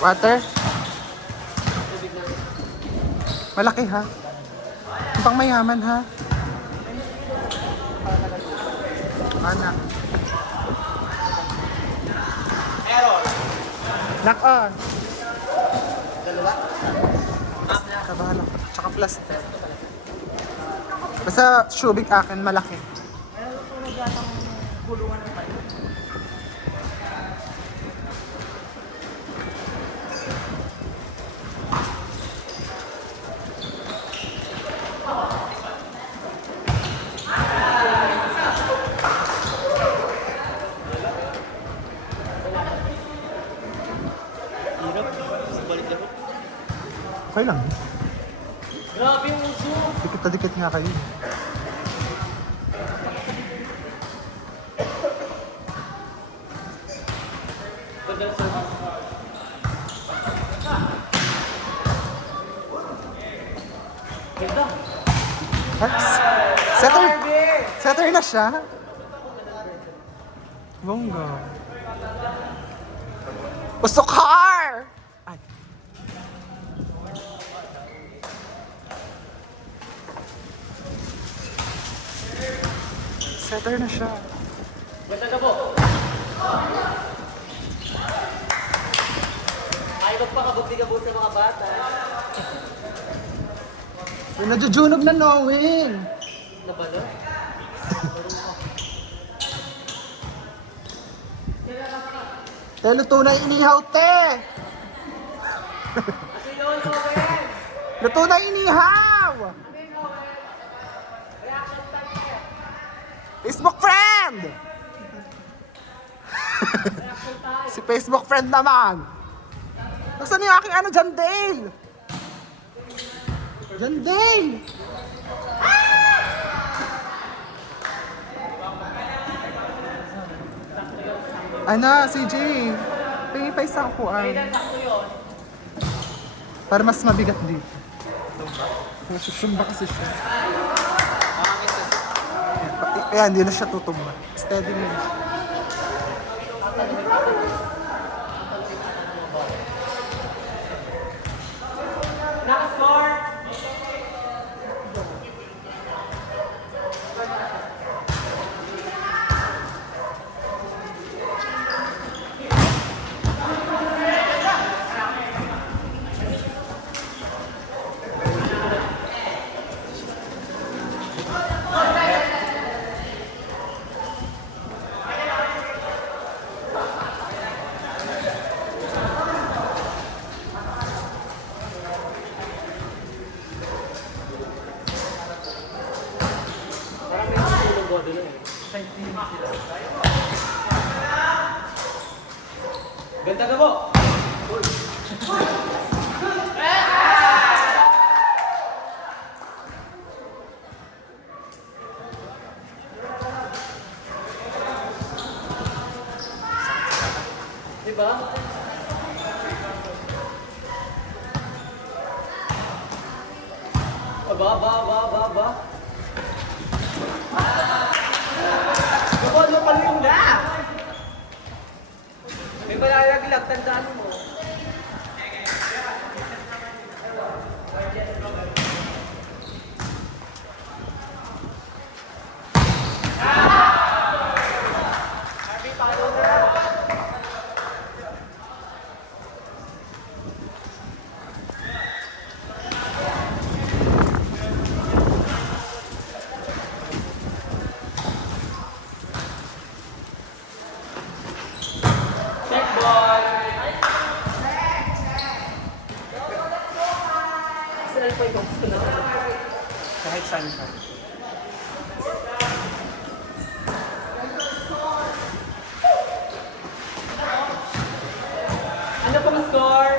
Water? Malaki ha? Pang mayaman ha? Anak. Knock on. Dalawa? Kabahala. Tsaka plastic. Basta Shubik akin malaki. Meron ko na gatang kulungan ng kayo. Okay lang. Grabe yung uso! Dikit na dikit nga kayo. Badal service. Ganda! Setter! Setter na siya? Bongga. Usokar! Ay. Setter na siya. Ganda ka po! Ay, magpakabog-bigabog sa mga bata. Nadjujunog na knowing. Nabalo? Te, luto na inihaw, te! Kasi yun, Owen! Luto na inihaw! Facebook friend! Si Facebook friend naman! Nasaan yung aking ano, John Dale? John Dale! Ano, CJ? Pingi pa isang kuan. Para mas mabigat dito. Susumba kasi siya. Ayan, hindi na siya tutumba. Steady mo. Naka-score! Ganda ka po! Diba? Ba? Ano pa yung na? May malalaglag, tandaan mo. Kahit saan ka. Ano pong score?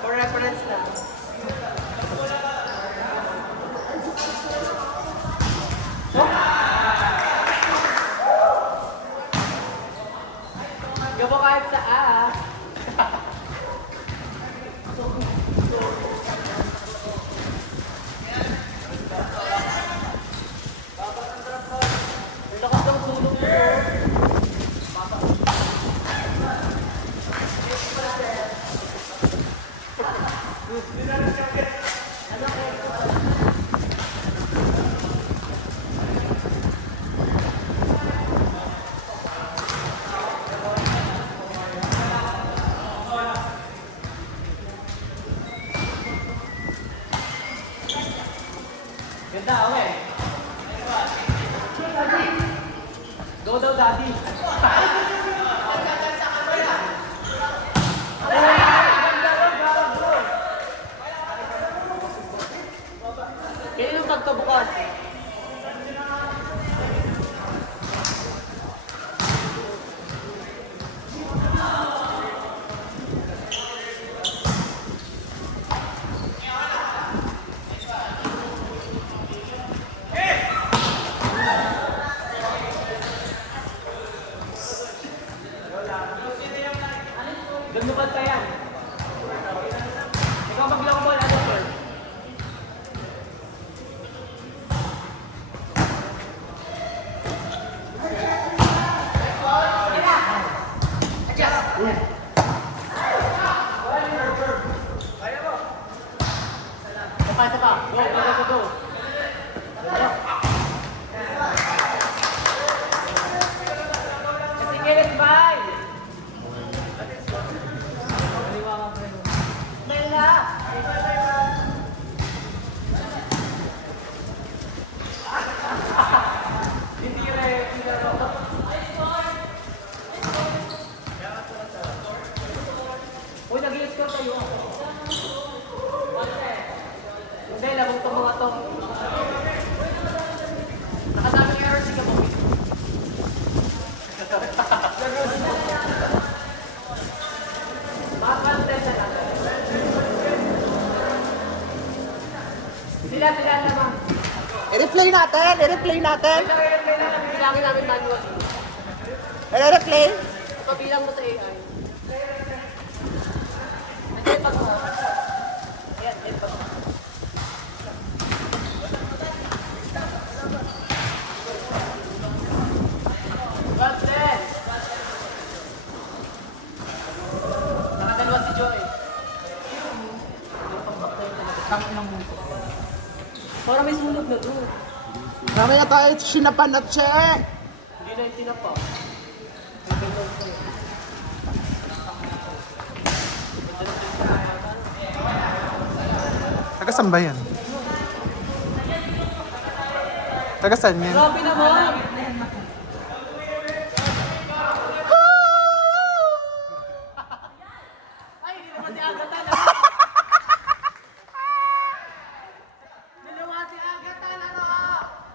For reference lang. Gabo kahit sa A. Ang lakas ng tulog mo. Doon naman pa yan. Ikaw maglang ball, ano, sir? Isa pa. Go, go, go, go. Kasi kilit, bye! Smile na! Hindi rin. Uy, nag-i-score tayo. Hindi, labong itong mga to. Nakadaming errors si Kabong. Mga content na natin. Sila naman. I-replay natin! I-replay natin! Bilangin namin manual. I-replay! Pabilang mo sa AI. Nandiyan pag mo. Ayan, yan pag mo. Nakadalawa si Joy. Parang may sunog na doon. Mamaya tayo sinapan at che! Hindi na yung tinapa. Taga saan ba yan? Taga saan yan? Grabe naman! Ay, hindi naman si Agatha na. Dalawa si Agatha na no!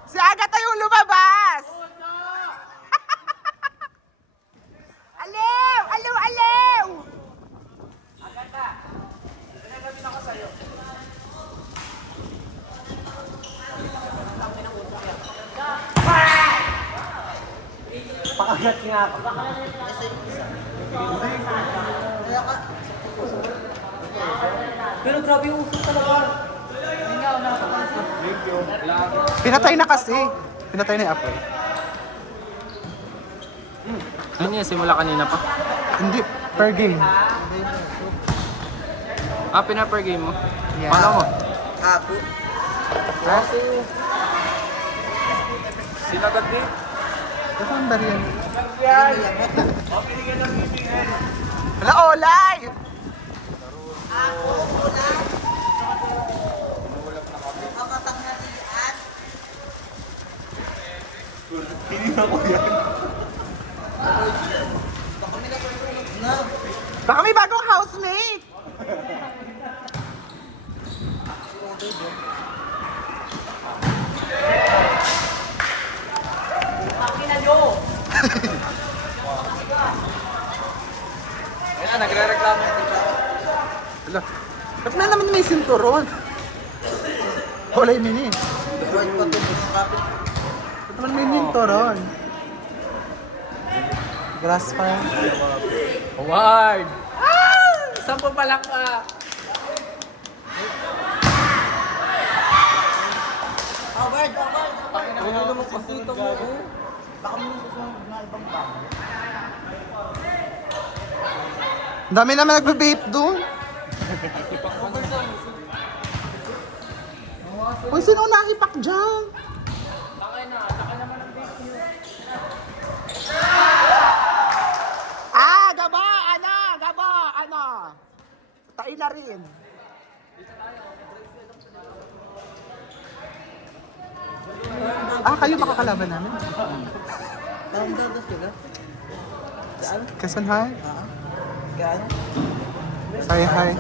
Si Agatha yung lumabas! Puso! Aliw! Aliw! Aliw! Agatha! Nagagawin ako sa'yo. Pakagat nga ako. Pero grabe yung usok talaga. Pinatay na kasi. Pinatay na yung apoy. Ano yun? Simula kanina pa? Hindi, per game. Ah, pina-per game mo? Yeah. Paano mo? Ha? Sinagat din? Ito ang bariyan. Wala, olay! Baka may bagong housemate! Pakina nyo! Ayan, nagre-reklamo. Wala. Ba't na naman may sinturon? Olay mini. Ba't naman may sinturon? Grass farm. Howard! Sampo pa lang ka. Ano naman kasi ito mo? Ang dami naman nagbe-vape doon. Uy, sino nakipak dyan? Ah, gaba! Ano? Tayo na rin. Ah, kayo makakalaban namin? Quezon High? Say hi.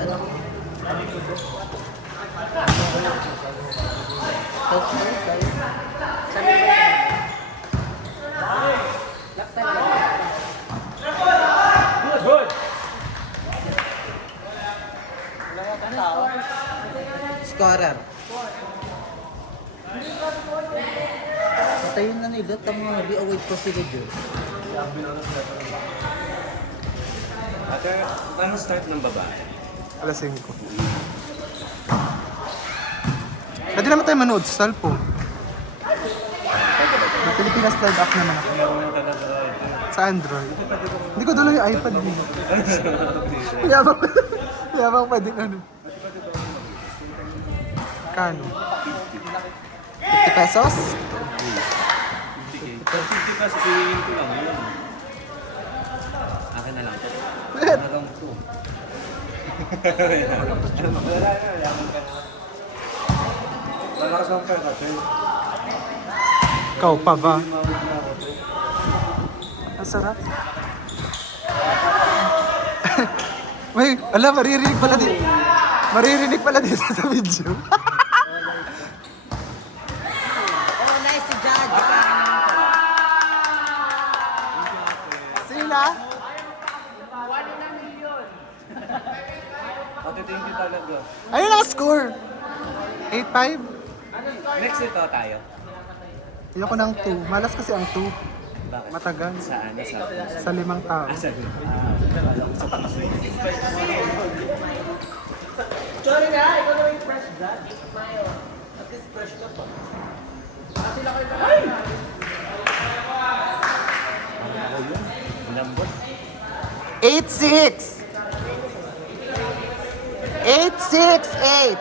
Good! Scorer. Patayin na nila, tama, di away pa sila dyan. Ate, paano start ng babae? Alas 5. Pwede naman tayo manood sa cellphone. Sa Pilipinas live app naman ako. Meron talaga ito. Sa Android. Hindi ko dala yung iPad dito. Yabang, yabang pwedeng ano. Kano? 50 pesos? 50K. 50 pesos, hihingin ko lang yun. Akin na lang. Wait. Hanggang 2. Wala na, yaman ka na. Malakas ang pera, ate. Ikaw pa ba? Mawag na ako, ate. Ang sarap. Wait, ala, maririnig pala dito. Maririnig pala dito sa video. Oh, nice si Judge. Sina? Ate, thank you talaga. Ayun ang score. 8-5. Next ito tayo. Ayoko ng 2. Malas kasi ang 2. Bakit? Matagal. Saan? Nasa? Sa 5 tao. Asa? Alam ko sa paso. Sorry na, ikaw na yung fresh dad. At least fresh ka pa. Sila kayo na. Ay! Lambot. 8-6. 8-6-8.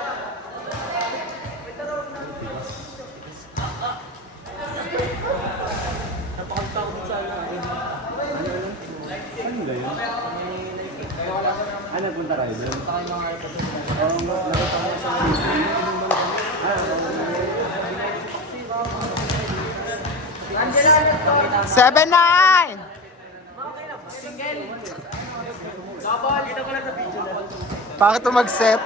Ano punta kayo doon? Seven, 9. Bakit ito mag-set?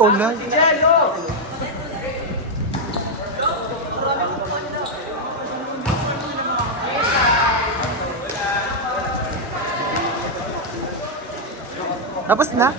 Naulan. Tapos na?